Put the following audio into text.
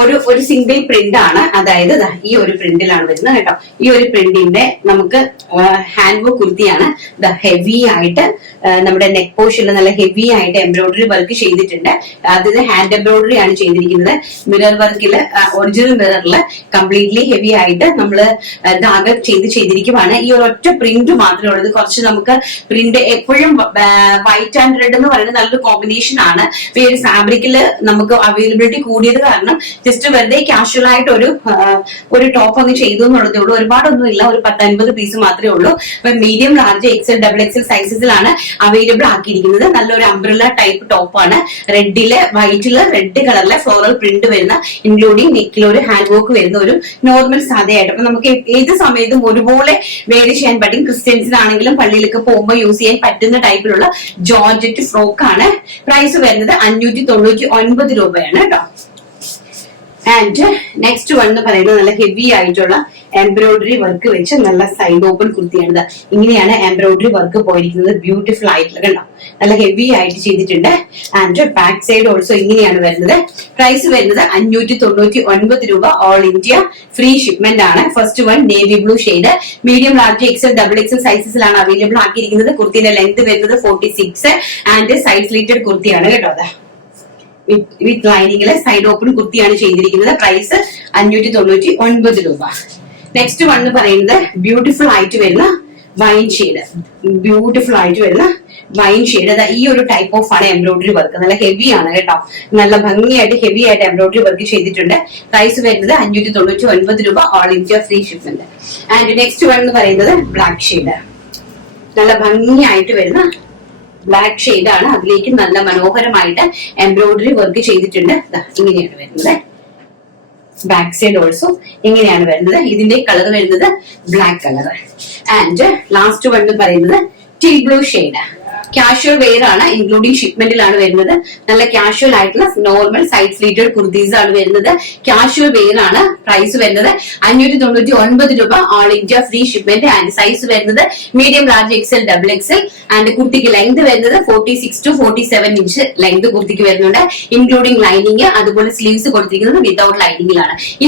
ഒരു single print ആണ്. അതായത് ഈ ഒരു പ്രിന്റിലാണ് വരുന്നത് കേട്ടോ. ഈ ഒരു പ്രിന്റിന്റെ നമുക്ക് ഹാൻഡ് വർക്ക് കുർത്തിയാണ്. ഹെവി ആയിട്ട് നമ്മുടെ നെക്ക് പോർഷനിൽ നല്ല ഹെവി ആയിട്ട് എംബ്രോയിഡറി വർക്ക് ചെയ്തിട്ടുണ്ട്. അതായത് ഹാൻഡ് എംബ്രോയിഡറി ആണ് ചെയ്തിരിക്കുന്നത്. മിറർ വർക്കില് ഒറിജിനൽ മിററില് കംപ്ലീറ്റ്ലി ഹെവി ആയിട്ട് നമ്മള് ധാഗ ചെയ്തിരിക്കുവാണ്. ഈ ഒരു ഒറ്റ പ്രിന്റ് മാത്രമേ ഉള്ളത്. കുറച്ച് നമുക്ക് പ്രിന്റ് എപ്പോഴും വൈറ്റ് ആൻഡ് റെഡ് എന്ന് പറയുന്നത് നല്ലൊരു കോമ്പിനേഷൻ ആണ്. ഈ ഒരു ഫാബ്രിക്കില് നമുക്ക് അവൈലബിലിറ്റി കൂടിയത് കാരണം ജസ്റ്റ് വെറുതെ കാഷ്വൽ ആയിട്ട് ഒരു ടോപ്പ് അങ്ങ് ചെയ്തു എന്നുള്ളതേ ഉള്ളൂ. ഒരുപാടൊന്നും ഇല്ല, ഒരു 10-50 പീസ് മാത്രമേ ഉള്ളൂ. അപ്പൊ medium, large, XL, double XL സൈസസിലാണ് അവൈലബിൾ ആക്കിയിരിക്കുന്നത്. നല്ലൊരു അംബ്രല്ല ടൈപ്പ് ടോപ്പാണ്. റെഡില് വൈറ്റില് റെഡ് കളറിലെ ഫ്ലോറൽ പ്രിന്റ് വരുന്ന, ഇൻക്ലൂഡിംഗ് നെക്കിൽ ഒരു ഹാൻഡ് വർക്ക് വരുന്ന ഒരു നോർമൽ സാധയായിട്ട്. അപ്പൊ നമുക്ക് ഏത് സമയത്തും ഒരുപോലെ വേര് ചെയ്യാൻ പറ്റും. ക്രിസ്ത്യൻസിനാണെങ്കിലും പള്ളിയിലൊക്കെ പോകുമ്പോൾ യൂസ് ചെയ്യാൻ പറ്റുന്ന ടൈപ്പിലുള്ള ജോർജറ്റ് ഫ്രോക്ക് ആണ്. പ്രൈസ് വരുന്നത് 599 രൂപയാണ് കേട്ടോ. ആൻഡ് നെക്സ്റ്റ് വൺ എന്ന് പറയുന്നത് നല്ല ഹെവി ആയിട്ടുള്ള എംബ്രോയിഡറി വർക്ക് വെച്ച് നല്ല സൈഡ് ഓപ്പൺ കുർത്തിയാണ്. ഇങ്ങനെയാണ് എംബ്രോയിഡറി വർക്ക് പോയിരിക്കുന്നത്. ബ്യൂട്ടിഫുൾ ആയിട്ടുള്ള കണ്ടോ, നല്ല ഹെവി ആയിട്ട് ചെയ്തിട്ടുണ്ട്. ആൻഡ് ബാക്ക് സൈഡ് ഓൾസോ ഇങ്ങനെയാണ് വരുന്നത്. പ്രൈസ് വരുന്നത് 599 രൂപ. ഓൾ ഇന്ത്യ ഫ്രീ ഷിപ്മെന്റ് ആണ്. First one navy blue shade, medium, large, XL, double XL സൈസസിലാണ് അവൈലബിൾ ആക്കിയിരിക്കുന്നത്. കുർത്തിന്റെ ലെങ്ത് വരുന്നത് 46 ആൻഡ് സൈഡ് സ്ലീറ്റഡ് കുർത്തിയാണ് കേട്ടോ. അതാ വിത്ത് ലൈനിങ്ങിലെ സൈഡ് ഓപ്പൺ കുർത്തിയാണ് ചെയ്തിരിക്കുന്നത്. പ്രൈസ് 599 രൂപ. നെക്സ്റ്റ് വൺ എന്ന് പറയുന്നത് ബ്യൂട്ടിഫുൾ ആയിട്ട് വരുന്ന വൈൻ ഷെയ്ഡ്. ബ്യൂട്ടിഫുൾ ആയിട്ട് വരുന്ന വൈൻ ഷെയ്ഡ്. അതാ ഈ ഒരു ടൈപ്പ് ഓഫ് ആണ് എംബ്രോയിഡറി വർക്ക്. നല്ല ഹെവി ആണ് കേട്ടോ. നല്ല ഭംഗിയായിട്ട് ഹെവി ആയിട്ട് എംബ്രോയിഡറി വർക്ക് ചെയ്തിട്ടുണ്ട്. പ്രൈസ് വരുന്നത് 599 രൂപ. All India free shipment. And next one എന്ന് പറയുന്നത് ബ്ലാക്ക് ഷെയ്ഡ്. നല്ല ഭംഗിയായിട്ട് വരുന്ന ബ്ലാക്ക് ഷെയ്ഡ് ആണ്. അതിലേക്ക് നല്ല മനോഹരമായിട്ട് എംബ്രോയിഡറി വർക്ക് ചെയ്തിട്ടുണ്ട്. ഇങ്ങനെയാണ് വരുന്നത്. ബാക്ക് സൈഡ് ഓൾസോ ഇങ്ങനെയാണ് വരുന്നത്. ഇതിന്റെ കളർ വരുന്നത് black colour. And last one എന്ന് പറയുന്നത് tea blue shade. Casual wear ആണ്, ഇൻക്ലൂഡിംഗ് ഷിപ്മെന്റിലാണ് വരുന്നത്. നല്ല കാഷ്വൽ ആയിട്ടുള്ള നോർമൽ സൈഡ് സ്ലീറ്റഡ് കുർത്തീസ് ആണ് വരുന്നത്. കാഷ്വൽ വെയർ ആണ്. പ്രൈസ് വരുന്നത് 599 രൂപ. All India free shipment. And size വരുന്നത് medium, large, XL, double XL. And കുർത്തിക്ക് ലെങ്ത് വരുന്നത് 46 to 47 ഇഞ്ച് ലെങ്ത് കുർത്തിക്ക് വരുന്നുണ്ട്, ഇൻക്ലൂഡിംഗ് ലൈനിങ്. അതുപോലെ സ്ലീവ്സ് കൊടുത്തിരിക്കുന്നത് വിതൗട്ട് ലൈനിങ്ങിലാണ്.